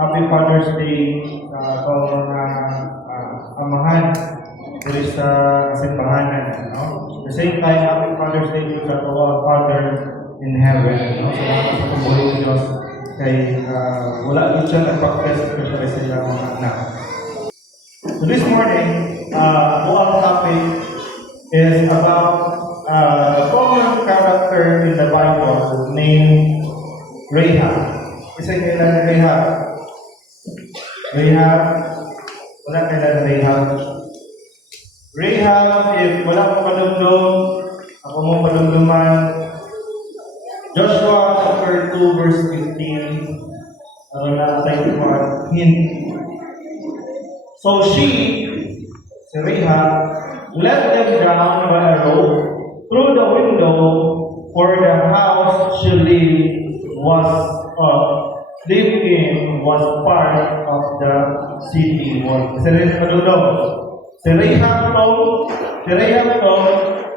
Happy Father's Day sa mga amahan dito sa simbahanan. No? At the same time, Happy Father's Day to sa our Father in heaven. No? Salamat sa pagbuhay ng Diyos. Kay wala din siya nagpakres, especially sa iyang mga anak. So this morning, our topic is about a common character in the Bible named Rahab. Isa kailan Rahab? Rahab? Wala kailan Rahab? Rahab, if wala mo padumdum, ako mo padumduman, Joshua chapter 2 verse 15, nakatay ko mga hint. So she, si Rahab, let them down by a rope through the window, for the house she lived in was part of the city wall. Si Rahab to,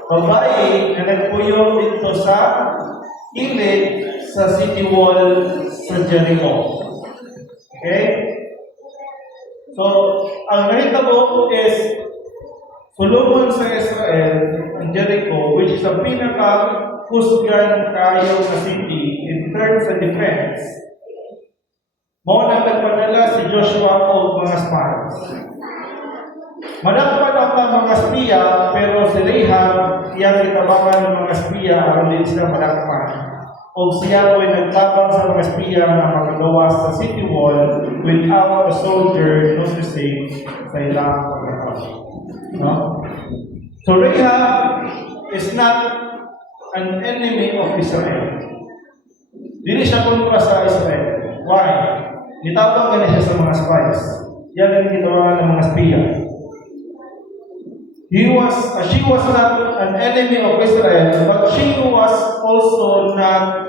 babae na nagpuyo dito sa gilid sa city wall sa Jericho. Okay? So, ang nahitabo is sulubon sa Israel, ang Jericho, which is a pinaka-husgan kayo sa city in terms of defense. Muna nagpadala si Joshua o mga spies. Madagpan ang mga spiya, pero si Rahab, iyang kitabangan ng mga spiya, aron din sila madagpan. O siya ay nagtabang sa mga spiya na magagawa sa city wall without a soldier noticing sa ilang pagkakataon. No? So Rahab is not an enemy of Israel. Dili siya kontra sa Israel. Why? Nitawag na siya sa mga spies. Yan ang ginawa ng mga spiya. She was not an enemy of Israel, but she was also not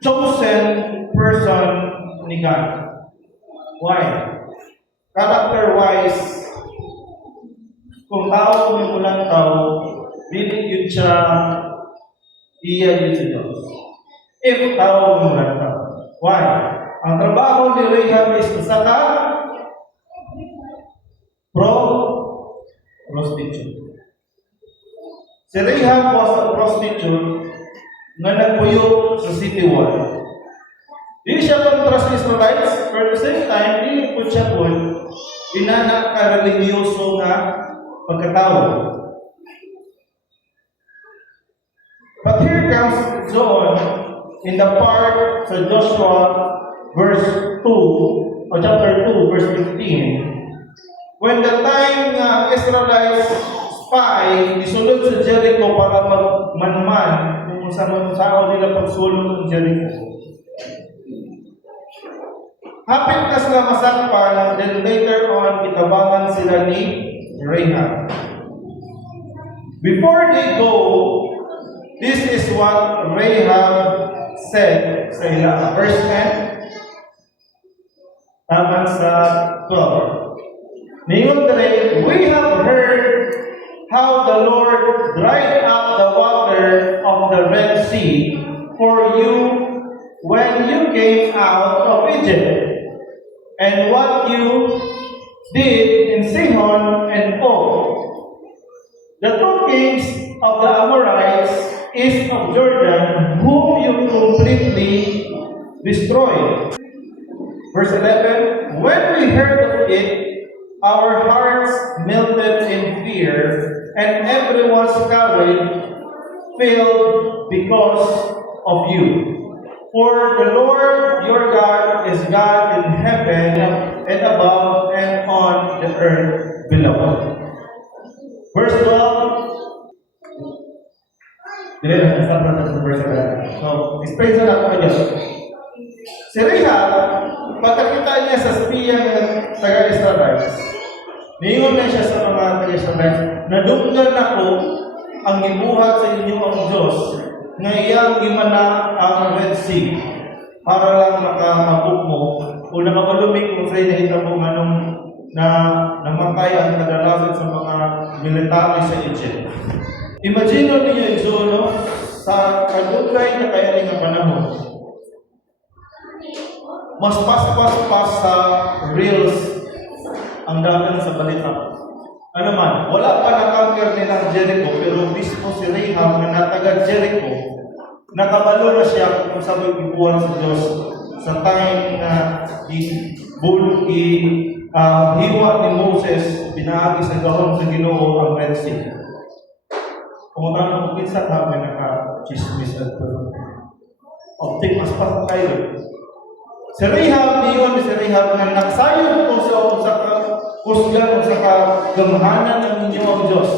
chosen person ni God. Why? Character-wise, kung tao may mulang tao, dili yun siya iya yun sa Diyos. If tao may mulang tao. Why? Ang trabaho ni Rahab is masaka prostitute. Si Rahab was a prostitute na nagpuyo sa city wall. Hindi siya kontra sa Israelites, but at the same time, hindi po siya po pinaka-religyoso na pagkatao. But here comes John in the part sa Joshua verse 2, or chapter 2, verse 15. When the time Israelites spy, isulod sa Jericho para magmanman kung saan nila pagsulod ng Jericho. Hapit na sila masakpan, then later on, kitabangan sila ni Rahab. Before they go, this is what Rahab said sa ila. Verse 10, taman sa 12. Ningon dire, we have heard how the Lord dried up the water of the Red Sea for you when you came out of Egypt, and what you did in Sihon and Og, the two kings of the Amorites east of Jordan, whom you completely destroyed. Verse 11, when we heard of it, our hearts melted in fear, and everyone's courage failed because of you. For the Lord your God is God in heaven and above and on the earth below. Verse 12. Verse 11. So, explain sa natin yun. Si Rahab, pagkakita niya sa spiya ng taga-Israelites, niingon na siya sa mga taga-Israelites, naduggan ako ang ibuhat sa inyo ang Diyos na iyang gimana ang Red Sea para lang makamabuk mo o nakamalumig kung sa'yo nakita mo anong na namatay ang kadalasan sa mga military sa Egypt. Imagine niyo yung sa kadugay na kaya nga panahon. mas pas sa reels ang dagan sa balita. Ano man, wala pa na-conquer nilang Jericho, pero mismo si Rahab na nataga Jericho, nakabalo na siya kung sa pagbibuhan sa Diyos sa time na hiwa ni Moses, pinaagi sa gahon sa Ginoo ang Red Sea. Kung ano, minsan kami naka-chismis at optik mas pa kayo. Si Rahab, niyon si Rahab na nagsayon ko sa kusgan o sa kagamahanan ng inyo ang Diyos.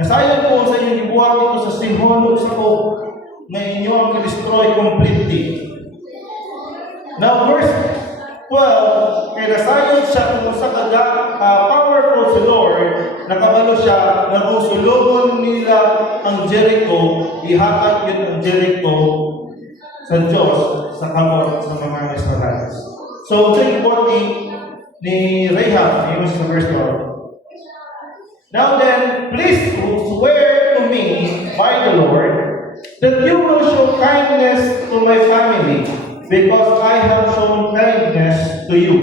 Nasayon ko sa inyong ibuhat ito sa Sihon o sa O na inyo ang destroy completely. Now, verse 12, kaya nasayon siya kung sa powerful si Lord, nakabalo siya na kung sulugon nila ang Jericho, ihatag yun ang Jericho sa Diyos sa kamot sa mga Israelites. So, ito yung ni Rahab, yun sa verse 12. Now then, please swear to me by the Lord that you will show kindness to my family because I have shown kindness to you.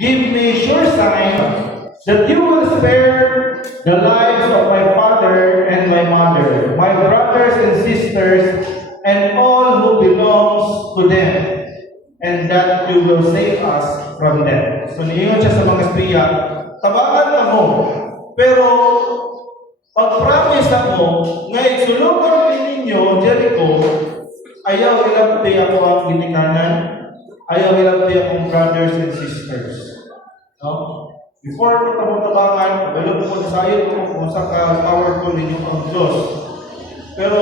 Give me sure sign that you will spare the lives of my father and my mother, my brothers and sisters, and all who belongs to them, and that you will save us from them. So niyon siya sa mga espiya, tabangan na mo, pero pag-promise ako, nga isulungan ninyo, Jericho, ayaw ilabti ako ang ginikanan, ayaw ilabti akong brothers and sisters. No? Before ko tabangan, wala po ko sayo kung sa powerful ninyo ang Diyos. Pero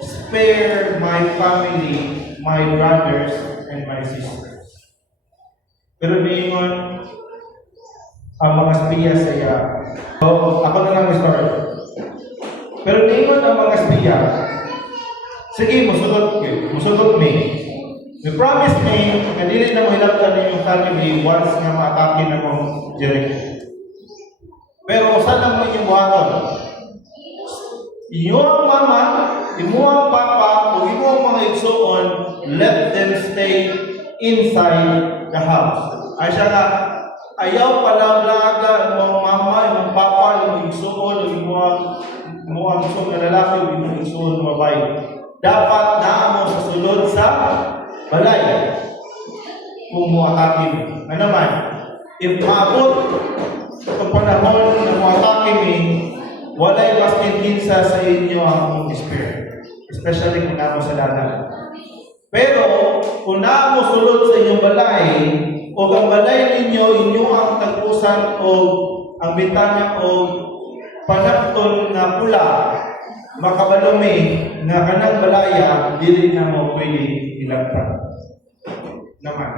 spare my family, my brothers, and my sisters. Pero niyon, ang mga espiya saya. So, ako na lang story. Pero niyon ang mga espiya, sige, musugot me. We promise me, na dili na mo hilaptan ninyong family once na ma-atake na kong Jericho. Pero saan lang mo inyong buhaton? Inyong mama, inyong papa, o inyong mga igsoon, let them stay inside the house. Ay siya na, ayaw palaglaga ng mama, ng papa, ng igsoon, ng mga igsoon na lalaki, ng igsoon na babae. Dapat naamo sa sulod sa balay. Kung muatake mo. Ano man, if maabot sa panahon na muatake mo, walay baskin kinsa sa inyo ang spirit. Especially kung namo sa dagat. Pero, kung namo sulod sa inyong balay, o ang balay ninyo, inyo ang tagpusan o ang bitanya o panakton na pula, makabalumi na kanang balaya, dili na mo pwede ilagtan. Naman.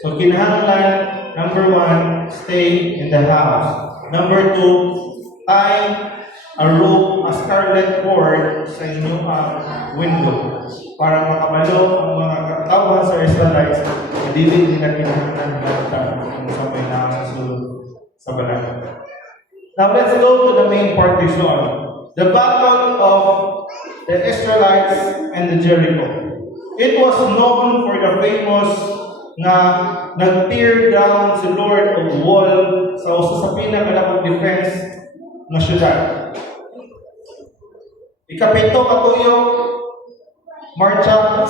So, kinahanglan, number 1, stay in the house. Number 2, tie a rope, a scarlet cord sa inyong window para makabalo ang mga katawan sa Israelites na dili nila kinahanglan ilagtan kung sa may nakasulod sa balay. Now, let's go to the main part this one. The battle of the Israelites and the Jericho. It was known for the famous na nag-tear down si Lord of wall sa usa sa pinakadakong defense na syudad. Ikapito katuyo, marcha.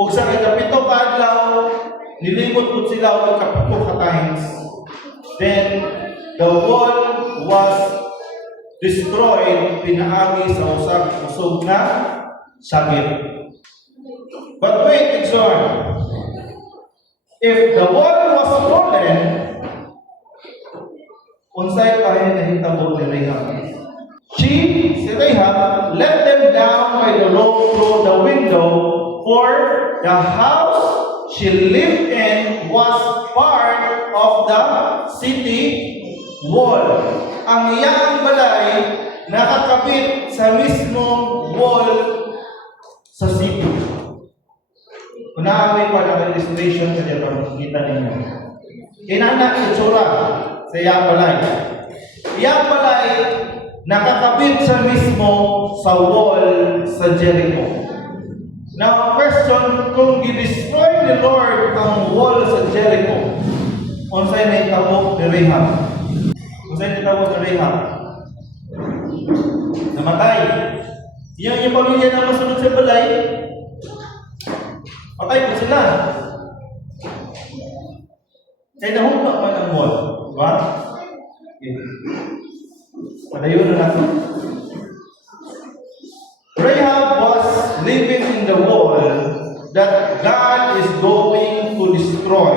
Ug sa ikapito kadlaw, nilimot po sila og ikapito ka times. Then the wall was destroyed, pinaagi sa usog na sagit. But wait, it's on. If the wall was fallen, unsay pa na hitabo ni Rahab? Si Rahab, let them down by the rope through the window, for the house she lived in was part of the city wall. Ang iyang balay nakakabit sa mismong wall sa city. Unaaway pa na illustration sa dito, makikita ninyo. Kinana itsura sa iyang balay. Iyang balay nakakabit sa mismo sa wall sa Jericho. Now, question, kung i-destroy ni Lord ang wall sa Jericho, unsay na itabo ni Rahab? Unsay na itabo ni Rahab? Namatay. Yung pamilya na masunod sa balay, patay po sila. Kaya nahumpak man ang wall. Diba? Okay. Padayon na natin. Rahab was living in the wall that God is going to destroy.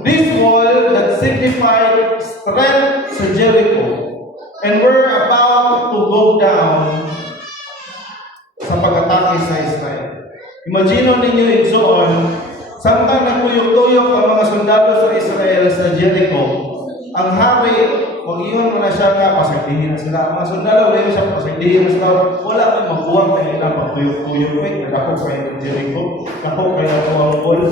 This wall that signified strength sa Jericho, and we're about to go down sa pag-atake sa Israel. Imagine ninyo igsoon, samtang nagtuyok-tuyok ang mga sundalo sa Israel sa Jericho, ang hari, huwag iyon mo na siya nga, pasagdihin na sila. Ang mga sundalo, wala siya, pasagdihin na sila. Wala kang magbuwag na ilang pagtuyok-tuyok. Wait, nagakok kayo ng Jericho, nakok kayo po ang wall.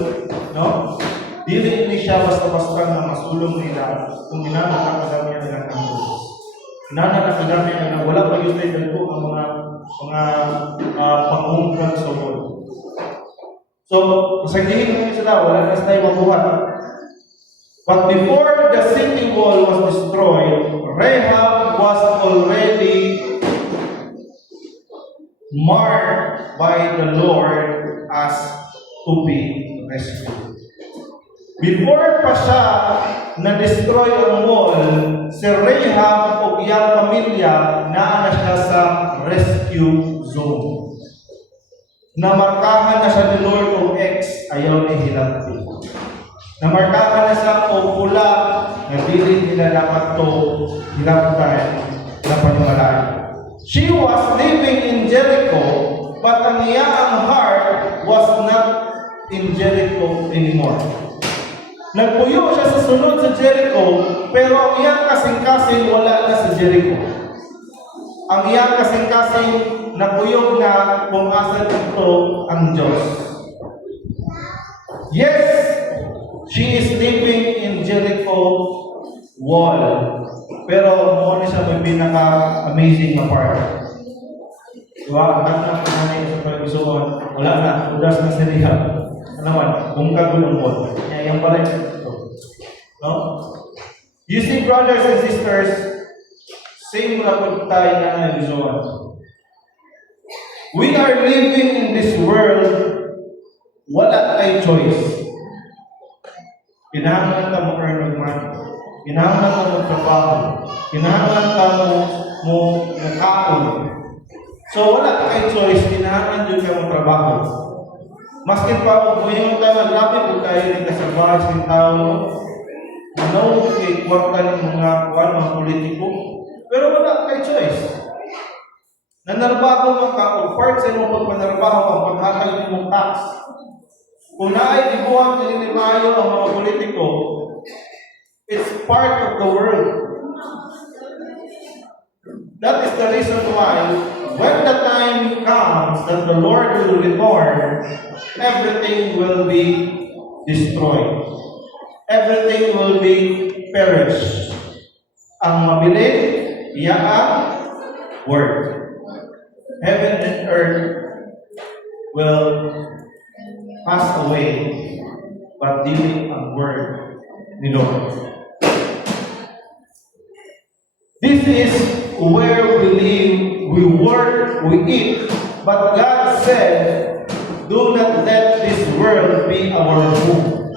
No? Dili ni siya basta-basta na masulong nila kung nakakadami nilang kampus. Nakakadami nilang wala pa yun tayo po ang mga pangungkan sa wall. So, pasagdihin namin sila, wala na tayo mabuhat. But before the city wall was destroyed, Rahab was already marked by the Lord as to be rescued. Before pa siya na-destroy ang wall, si Rahab o iyang pamilya na siya sa rescue zone. Namarkahan na siya ni Lord o X, ayaw ni hilapti. Namarkahan na siya o pula, na dili nila dapat to hilaptan na paniwalaan. She was living in Jericho, but ang iyang heart was not in Jericho anymore. Nagpuyo siya sa sunod sa Jericho, pero ang iyang kasing-kasing wala na sa Jericho. Ang iyang kasing-kasing napuyog na kung asan ito ang Diyos. Yes, she is living in Jericho wall. Pero mo siya may pinaka-amazing na part. Diba? Ang nakanay sa pag-isuon, wala na, udas na si Rahab. Ano man, kung kagulong wall. Yan pala ito. No? You see, brothers and sisters, same rapod tayo na nag-isuon. We are living in this world, wala tayo choice. Kinahanglan ka mo earn of money. Kinahanglan ka mo trabaho. Kinahanglan ka mo nakaon. So wala tayo choice, kinahanglan din ka mo trabaho. Maskin pa kung yung tayo, grabe kung tayo din kasabahas ng tao, ano, kwarta ng mga politiko. Pero wala tayo choice. Nanarbaho mo ka, o part sa iyong pagpanarbaho ang paghakal mong tax. Kung naay dibuhang nililimayo ang mga politiko, it's part of the world. That is the reason why, when the time comes that the Lord will return, everything will be destroyed. Everything will be perished. Ang mabili, iya ang word. Heaven and earth will pass away, but dili ang word ni Lord. This is where we live, we work, we eat. But God said, do not let this world be our home.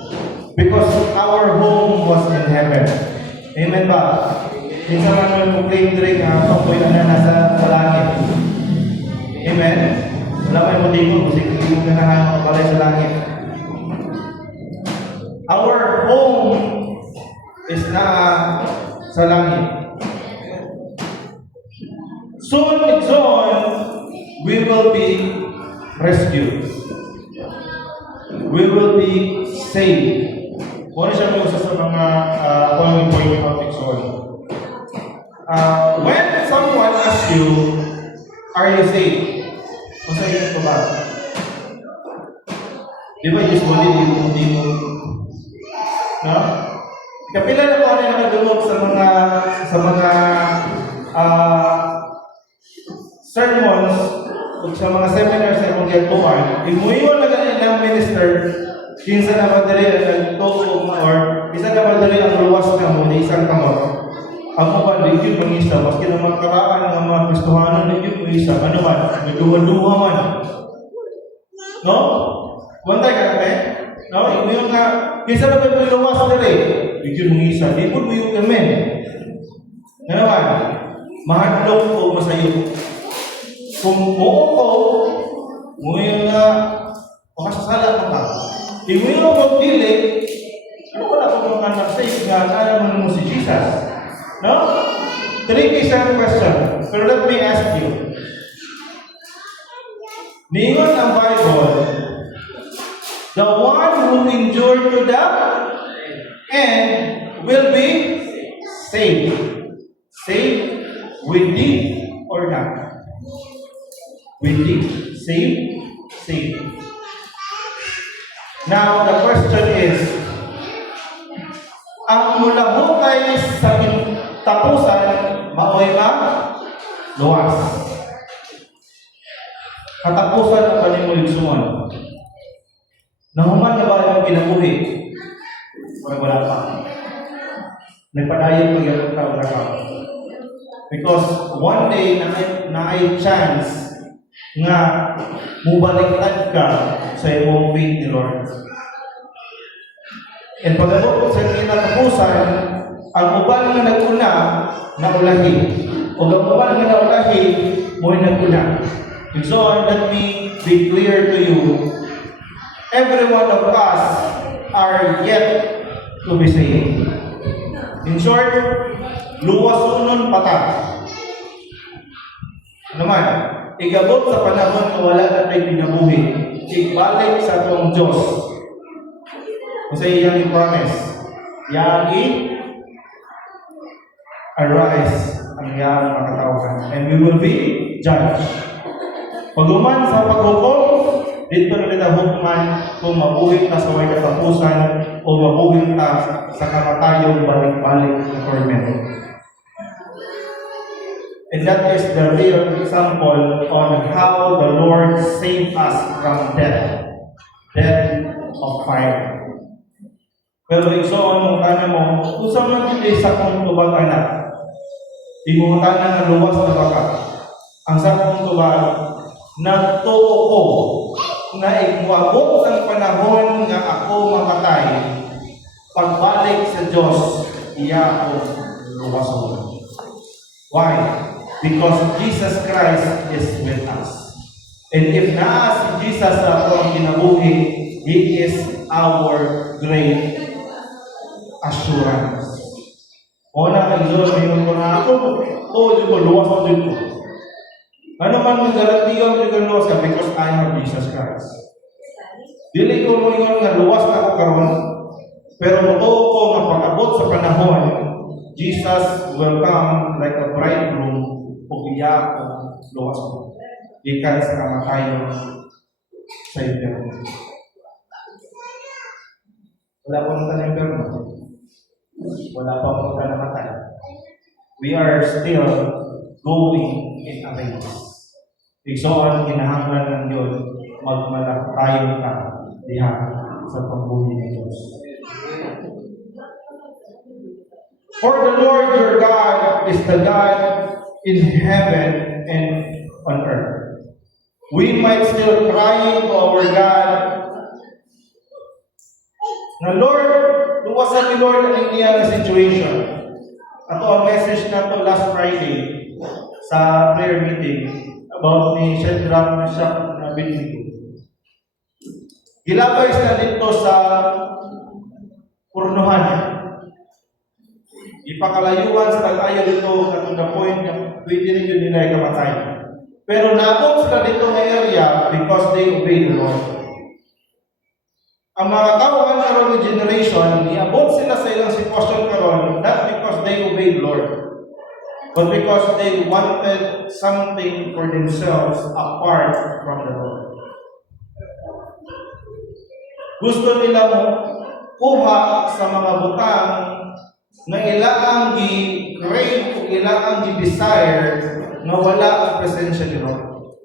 Because our home was in heaven. Amen ba? Minsan naman yung claim drink, pagpoy na nasa langit. Amen? Wala may motibo, kasi kung ganahan ang balay sa langit. Our home is na sa langit. Soon, we will be rescued. We will be saved. Kung ano siya may usa sa mga point topic soon. When someone asks you, are you saved? Kung sa inyo ko ba? Di ba usually hindi mo no? Kapila na po ano yung nakadulog sa mga sermons o ug sa mga seminars sa akong gatuan, imuyon na ganin ng minister, kinsa na ba diri ang tuo or isa na ba diri ang luwas na mo ni isang kamot. Ang uban di gyud mangisa maski na magkaraan nga mga Kristohanon di gyud mangisa ano man, nagduwa-duwa man. No? Kuwantay ka kay? No, imuyon nga kinsa na ba diri luwas diri? Di gyud mangisa, di pud mo yung amen. Nga naman, mahadlok o masayo. Kung buo ko, ngayon na makasasala mo ka. Imuyo mo dili, ano ko na kung mga nagsave nga alam mo si Jesus? No? Tricky sa question. Pero let me ask you. Ningon ang Bible, the one who endured to death and will be saved. Saved with deed or not? With deed. Saved? Saved. Now, the question is, ang mulahukay sa tapusan, maoy ba? Luwas. Katapusan ang panimuligsuan. Nahuman na ba yung kinabuhi? Wala pa. Nagpadayon ko yung tao na ka. Because one day na ay chance nga mubaliktad ka sa iyong faith ni Lord. And pagabot sa kinatapusan, ang uban nga naguna na ulahi. O ang uban nga naulahi, mo'y naguna. And so, let me be clear to you, every one of us are yet to be saved. In short, luwas unon patag. Naman, igabot sa panahon na wala na tayo pinabuhi, ibalik sa atong Diyos. Kasi iyang i-promise, iyang arise ang iyang makatawhan, and we will be judged. Paguman sa paghukom, dito na kita hukuman kung mabuhi ka sa way katapusan o mabuhi ka sa kamatayong balik-balik na torment. And that is the real example on how the Lord saved us from death. Death of fire. Pero igsoon mo kana mo, kung sa man hindi sa kong tubag anak, di mo kana nga luwas na baka. Ang sa kong tubag, nagtuo ko na iguabot ang panahon nga ako mamatay, pagbalik sa Diyos, iya ako luwason. Why? Because Jesus Christ is with us. And if naa si Jesus sa atong kinabuhi, He is our great assurance. O na kag-igsoon mingon ko na ako, di ko luwas ko dito. Ano man mong garantiyon di ko luwas ka because I have Jesus Christ. Dili ko mo ingon nga luwas na ako karon, pero motoo ko nga pag-abot sa panahon, Jesus will come like a bridegroom o iya ko luwas ko. Ikan sa kamatayon sa eternity. Wala pa nang tanim wala pa mong namatay. We are still going in a race. Igsoon, kinahanglan ng Diyos, magmalaktayon ka diha sa pagbuhi ng Diyos. For the Lord your God is the God in heaven and on earth. We might still cry to our God, na Lord, luwasan ni Lord ang iyang situation. Ako ang message na to last Friday sa prayer meeting about ni Shadrach, Meshach, and Abednego. Gilabay sila dito sa purnuhan. Ipakalayuan sa tag-ayo dito to the point na pwede rin yun nila ikamatay. Pero nabot sila dito ng area because they obey the Lord. Ang mga tao karon ng generation, niabot sila sa ilang sitwasyon karon not because they obeyed Lord, but because they wanted something for themselves apart from the Lord. Gusto nila mo kuha sa mga butang na ilaang gi-crave o ilaang gi-desire na wala ang presensya ni Lord.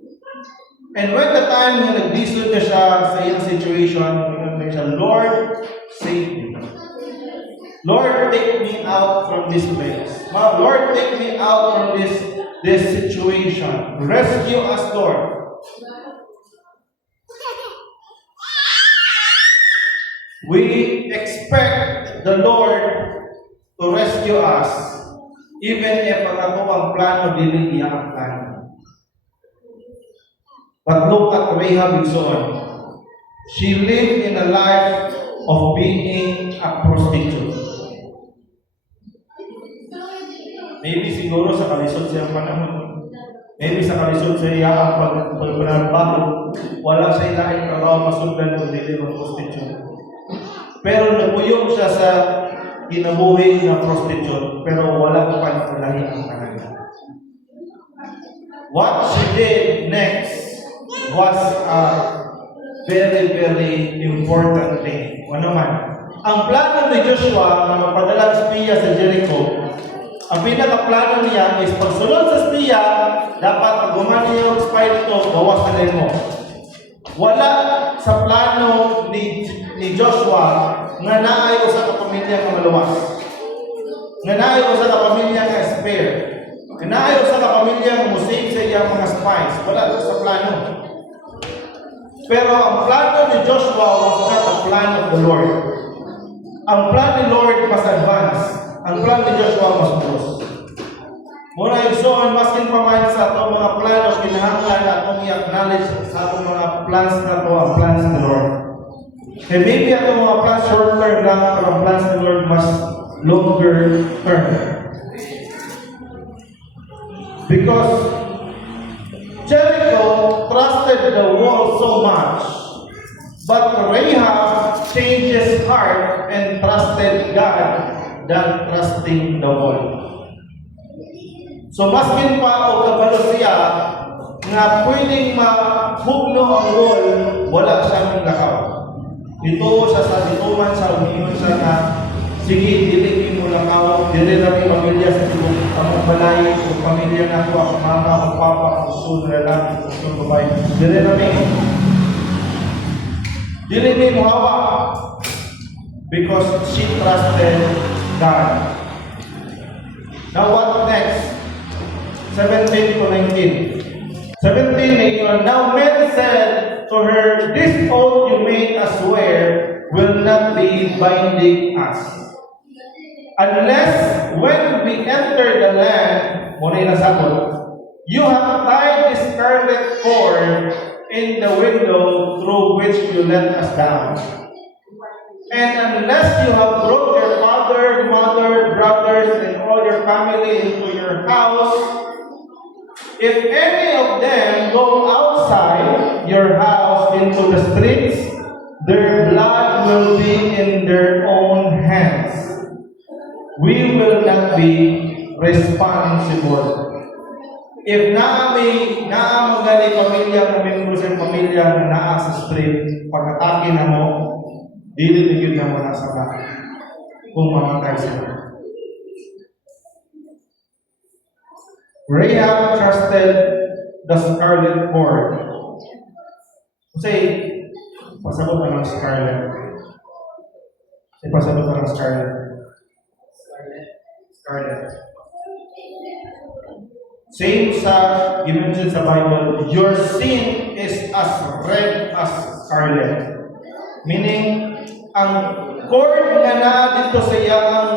And when the time na nag-disod na siya sa iyang situation, may siya, Lord, save me. Lord, take me out from this place. Lord, take me out from this situation. Rescue us, Lord. We expect the Lord to rescue us, even if ang ato ang plano dili niya ang plano. But look at Rahab Igsoon. She lived in a life of being a prostitute. Maybe siguro sa kalisod siyang panahon. Maybe sa kalisod sa iya ang pagbabago. Wala sa ilaing trabaho masundan ng dili ng prostitute. Pero nagpuyong siya sa kinabuhi ng prostitute, pero wala pa lahi ang pangalan. What she did next was a very, very important thing. O naman, ang plano ni Joshua na magpadala ng espiya sa Jericho, ang pinaka-plano niya is pagsunod sa espiya, dapat pag niya yung spy nito, bawas na rin mo. Wala sa plano ni Joshua nga naayo sa kapamilya nga maluwas. Nga naayo sa kapamilya nga spare. Nga naayo sa kapamilya nga musave sa iyang mga spies. Wala sa plano. Pero ang plano ni Joshua was not the plan of the Lord. Ang plan ni Lord mas advanced. Ang plan ni Joshua mas close. Muna igsoon, maskin pa man sa itong mga plano, kinahanglan na itong i-acknowledge sa itong mga plans na ito, ang plans ni Lord. And maybe itong mga plans short term lang, pero ang plans ni Lord mas longer term. Because Jericho trusted the wall so much, but Rahab changed his heart and trusted God than trusting the wall. So maskin pa o kabalo siya nga pwedeng mahugno ang wall, wala siyang lakaw. Dito siya sa dituman sa umingon siya na sige, dili mo lakaw, dili na may pamilya sa tibok among balay o pamilya na ko, ang mama, ang papa, ang uso na lalaki, ang uso na babae, dili may muhawa because she trusted God. Now what next? 17 to 19. 17, now men said to her, this oath you made us swear will not be binding us. Unless when we enter the land, you have tied this scarlet cord in the window through which you let us down. And unless you have brought your father, mother, brothers, and all your family into your house, if any of them go outside your house into the streets, their blood will be in their own hands. We will not be responsible. If naamagani pamilya ng membro sa pamilya na naa sa street, pagkatake na mo, dili ligid na mo nasa bahay kung mamatay sila. Rahab trusted the scarlet cord. Kasi, pasabot na ng scarlet. Pasabot na ng scarlet. Scarlet. Same sa, gimension sa Bible, your sin is as red as scarlet. Meaning, ang cord na na dito sa iyang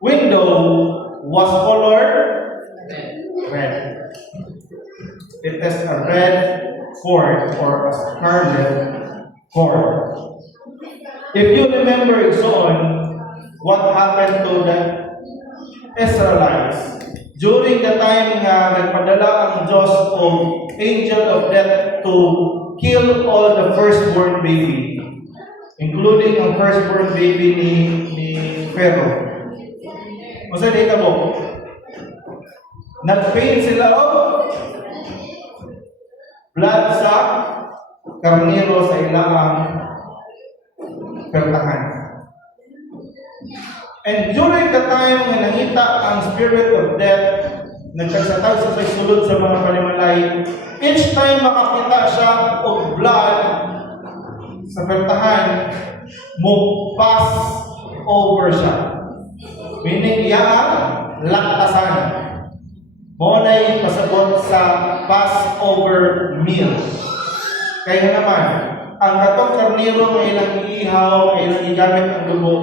window was colored red. It is a red cord or a scarlet cord. If you remember Exxon, what happened to the Israelites during the time nga nagpadala ang Diyos o angel of death to kill all the firstborn baby, including ang firstborn baby ni Pharaoh. Masa dito mo? Nag-paint sila blood sa karnero sa ilang pertahan. And during the time na nangita ang spirit of death nagkagsatag sa sulod sa mga panimalay. Each time makakita siya og blood sa pertahan, mo pass over siya. Meaning iya ang laktasan. Mo na'y pasabot sa Passover meal. Kaya naman, ang katong karniro nga ilang iihaw, nga ilang igamit ang dugo,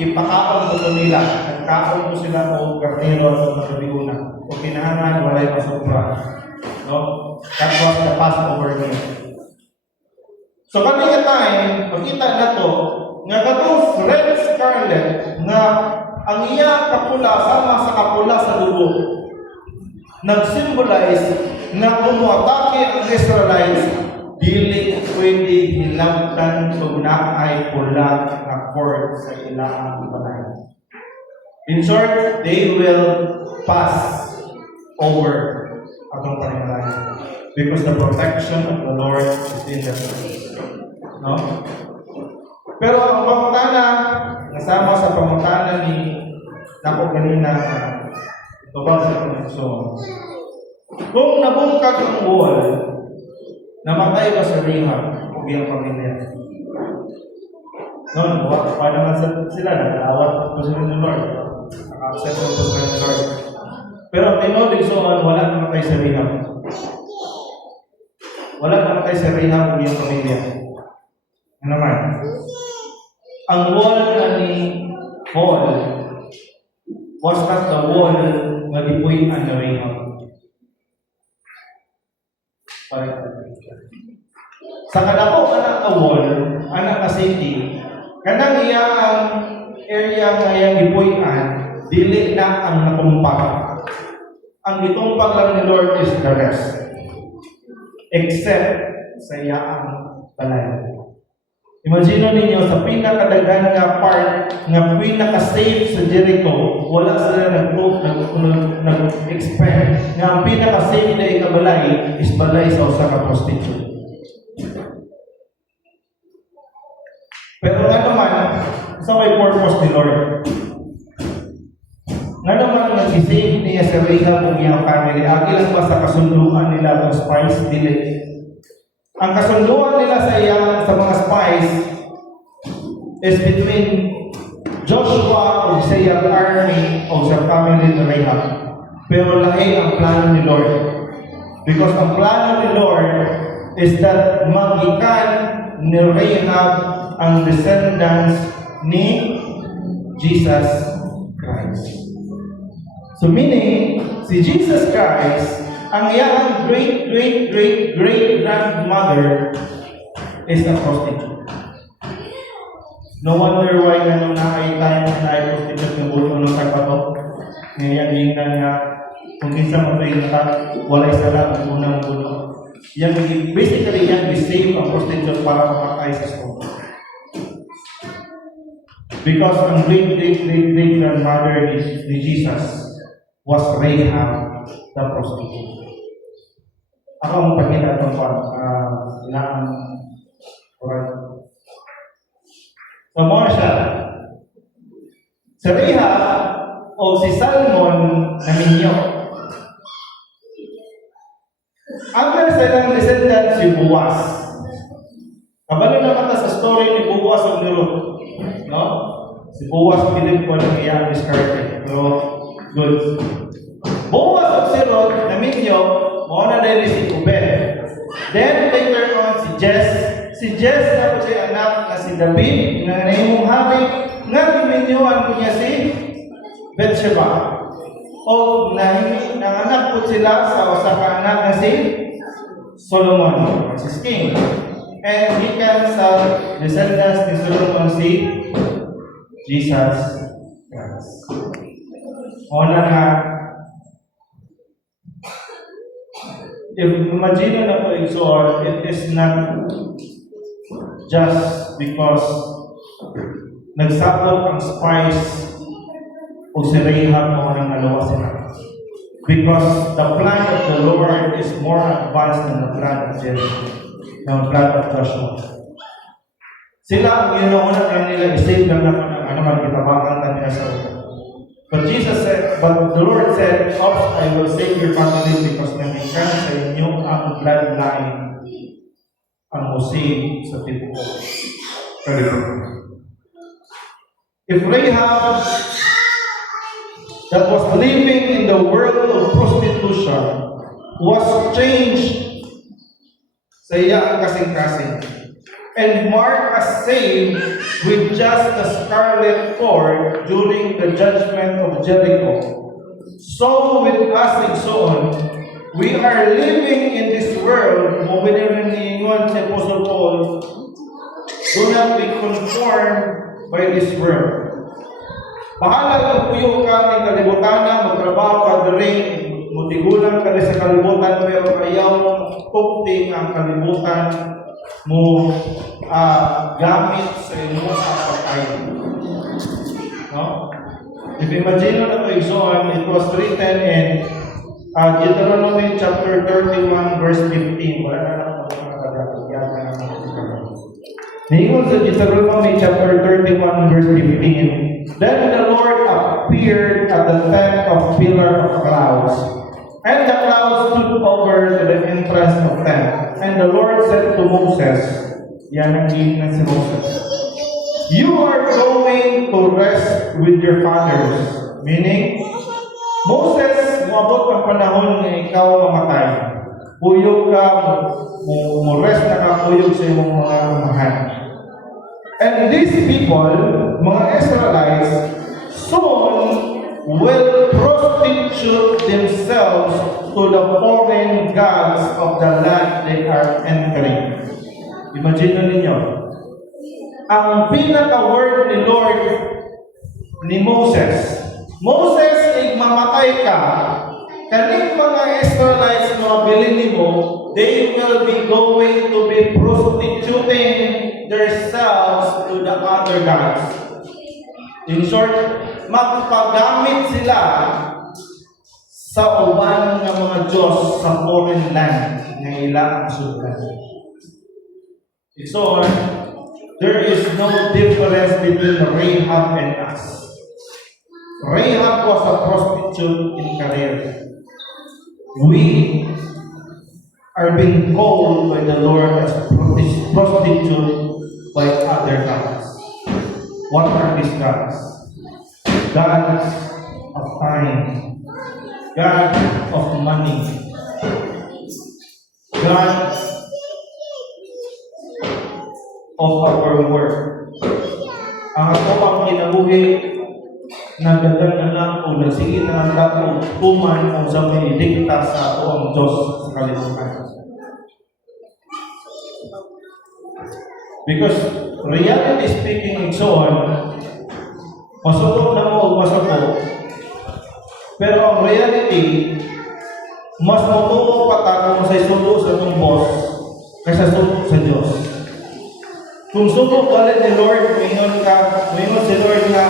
ipakaon mo nila. Nagkaon mo sila o karniro sa magkabiuna. O kinahangan, walay masobra. No? That was the Passover meal. So kanina time, makita na to, nga katong red scarlet, nga ang iya kapula, sama sa kapula sa dugo, nag-symbolize na kung atake ang Israelites, dili pwede hilabtan kung naay pula na cord sa ilang balay. In short, they will pass over atong panimalay because the protection of the Lord is in the place. No? Pero ang pamutana, nasama sa pamutana ni Nako kanina, ito ba sa koneksyon? Kung nabungkag ang wall, namatay ba sa Rahab o biyang pamilya? Noon, pa naman sila, nag-aawat po sila ng Lord. Naka-accept po sila ng Lord. Pero ang tinodig soon, wala namatay sa Rahab. Wala namatay sa Rahab o biyang pamilya. Ano naman? Ang wall ni Paul was not the wall na lipuin ang Rahab. Sa kadako anak ka wall, anak ka city, kanang iya ang area nga iyang gipuy-an, dili na ang natumpak. Ang gitumpag lang ni Lord is the rest. Except sa iya ang balay. Imagine ninyo, sa pinakadagan nga part, nga pinaka-safe sa Jericho, wala sila nag-expect nga ang pinaka-safe na ikabalay is balay sa usa ka prostitute. Pero nga naman, sa may purpose ni Lord. Nga naman, nag-save niya sa Rahab ng iyang family. Agi lang ba sa kasunduan nila ng spies? Dili. Ang kasunduan nila sa mga spies is between Joshua o sa iyang army o sa family ni Rahab. Pero lahi ang plano ni Lord. Because ang plano ni Lord is that magikan ni Rahab ang descendants ni Jesus Christ. So meaning, si Jesus Christ, ang iyang great-great-great-great-grandmother is a prostitute. No wonder why nung na-ay time na ay prostitute ng buto ng tagpato. Ngayon yung nga, kung isa mo ito yung walay sala ang unang buto. Basically, yan is save ang prostitute para makakay sa school. Because ang great-great-great-grandmother ni Jesus was Rahab, the prostitute. Ako ang pagkita itong ilang oras. So, mo siya. Si Rahab o si Salmon na minyo. Ang silang descendant si Boaz. Kabalo naman sa story ni Boaz o ni Ruth. No? Si Boaz pilit ko ng iyang discarded. Pero, good. Boaz o si Ruth na minyo, muna dahil si Obed. Then later on, si Jess. Si Jess na po siya anak na si David, na naimong hari, nga giminyuan po niya si Bathsheba. O nanganak po sila sa usa ka anak na si Solomon, si king. And he can sa descendants ni Solomon si Jesus Christ. Ona nga, if imagine na po exhort, it is not just because nagsabot ang spies o si Rahab o anong nalawa sila. Because the plan of the Lord is more advanced than the plan of Jericho, the plan of Joshua. Sila ang ginawa na nila, isave lang naman ang magkitabangan kanila sa ulo. But the Lord said, "Oops, I will save your family because nangingkan sa inyo ang bloodline ang musig sa tipo." If Rahab that was living in the world of prostitution was changed sa iya ang kasing-kasing and marked as saved with just the scarlet cord during the judgment of Jericho. So with us and so on, we are living in this world. Mo binibiniwan si Apostle Paul, do not be conformed by this world. Bahala kung puyo ka ng kalibutan na magtrabaho ka diri, mutigulang ka sa kalibutan, pero ayaw tukting ang kalibutan mo gamit sa imo sa pagkain. No? If imagine na ito igsoon, it was written in Deuteronomy chapter 31 verse 15. Wala na lang ako nakakagagag. Ningon sa Deuteronomy chapter 31 verse 15, then the Lord appeared at the tent of pillar of clouds, and the clouds stood over the entrance of tent. And the Lord said to Moses, yan ang ginan si Moses, "You are going to rest with your fathers." Meaning, Moses, umabot ang panahon na ikaw mamatay. Puyog ka, mo rest na ka puyog sa iyong mga mahal. And these people, mga Israelites, soon will prostitute themselves to the foreign gods of the land they are entering. Imagine ninyo, ang pinaka-word ni Lord ni Moses, mamatay ka, kaning mga Israelites mga bilin mo, they will be going to be prostituting themselves to the other gods. In short, magpagamit sila sa uban ng mga Diyos sa foreign land na ilang sundan. So, there is no difference between Rahab and us. Rahab was a prostitute in career. We are being called by the Lord as prostitute by other gods. What are these gods? Gods of time, God of money, God of our work. Ang ako ang kinabuhi, nagdagan na lang o nagsige na lang ako kuman kung sa may dikta sa ako ang Diyos sa kalimutan. Because reality speaking, so on, masukot na mo o masukot. Pero ang reality, mas matuto pa ta kung sa isulo sa itong boss kaysa sulo sa Diyos. Kung sulo galit ni Lord, mingon si Lord na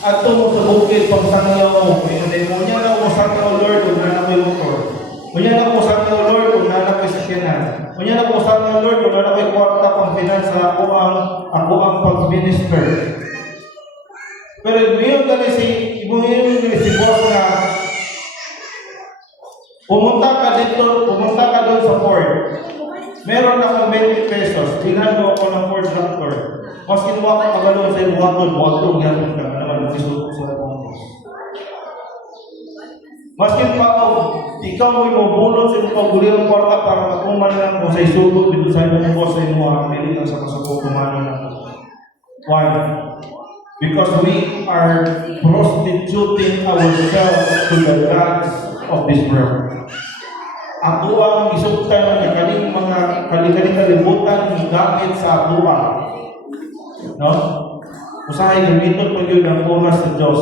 ato mo sa bukid pagsangyaw mo. Mingon niya na umusangyaw Lord kung nanakoy motor. Kunya na umusangyaw Lord kung nanakoy sakyanan. Kunya na umusangyaw Lord kung nanakoy kwarta pang finance sa ako ang pag-minister. Pero ngayon kami si boss na pumunta ka doon sa Ford. Meron akong 20 pesos, tingnan mo ako ng Ford Raptor. Mas kinuha ko kagalon sa watol, yan ka naman, magkisuko sa pangos. Maskin pa ako, ikaw mo'y mabulot sa iyong pagulirang kwarta para matuman lang kung sa isugot dito sa iyong boss sa iyong mga pili lang sa kasuko kumano lang. Why? Because we are prostituting ourselves to the gods of this world. Ako ang isugtan ng kaling mga kalibutan ng gamit sa atua. No? Usahay gamiton mo yun ang oras sa Diyos.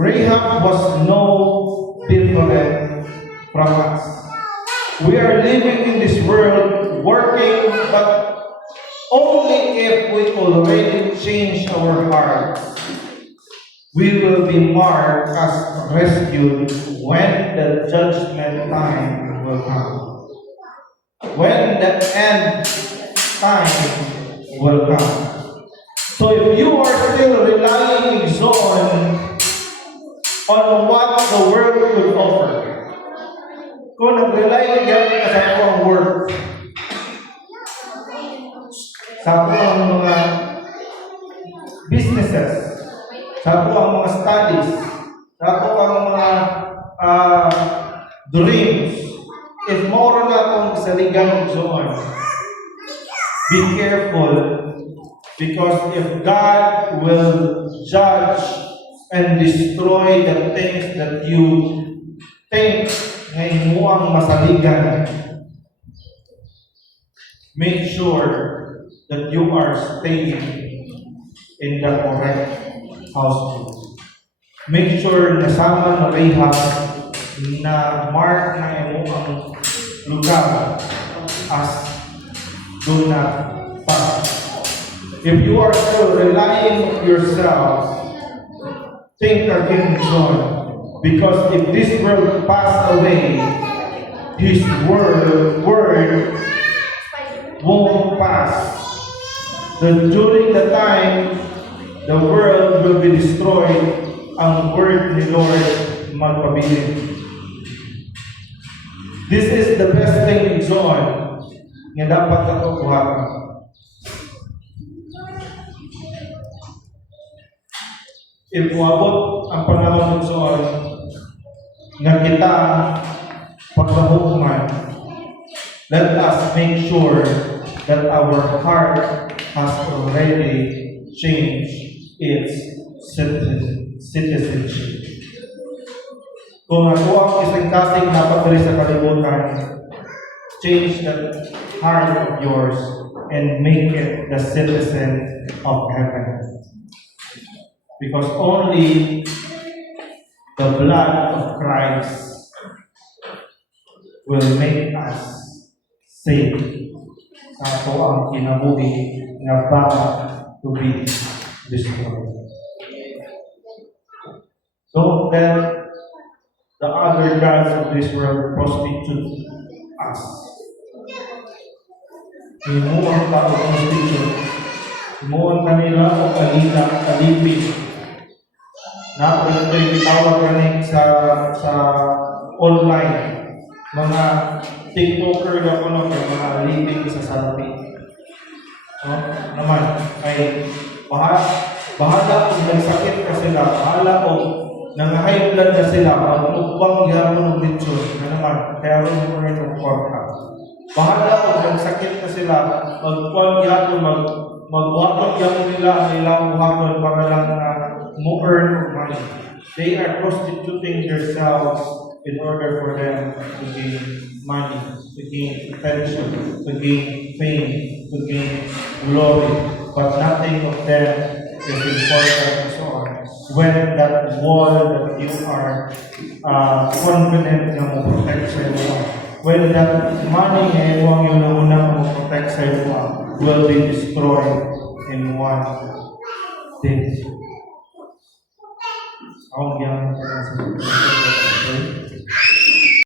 Rahab was no different from us. We are living in this world, working, but only if we already change our hearts, we will be marked as rescued when the judgment time will come. When the end time will come. So if you are still relying on what the world could offer, kung nag-rely ka sa akong work, sa akong mga businesses, sa akong mga studies, sa akong mga dreams, if more na akong saligang igsoon, be careful, because if God will judge and destroy the things that you think ngayon mo ang masaligan, make sure that you are staying in the correct household. Make sure na sama na Rahab na mark na imo ang lugar as do not pass. If you are still relying on yourself, think again, John. Because if this world pass away, His word won't pass. That during the time the world will be destroyed, ang word ni Lord magpabilin. This is the best thing in John nga dapat natutuhakan. If uabot ang panahon ng John na kita pagkahukuman, let us make sure that our heart has already changed its citizenship. Kung ako ang isang kasing napatali sa kalibutan, change that heart of yours and make it the citizen of heaven. Because only the blood of Christ will make us safe sa ato ang kinabuhi nga bago to be destroyed. Don't let the other gods of this world prostitute us. Imo ang tao prostitute. Imo ang kanila o alipin. Na kung ito'y itawag kanin sa online, mga TikToker na kuno, mga alipin sa salapi. Naman, ay bahala kung nagsakit ka sila, bahala kung nang-high blood na sila, magmukbang yapon ng lechon, na naman, kaya rin mo rin ng korka. Bahala kung nagsakit ka sila, magmukbang yapon, magbuhatong yapon nila, nilang buhaton para lang na mo-earn money. They are prostituting themselves in order for them to gain money, to gain attention, to gain fame, to gain glory. But nothing of them is important and so on. When that wall that you are confident na mo protect sa iyo, when that money na iwang yun na unang mo protect sa iyo will be destroyed in one day. Ang yang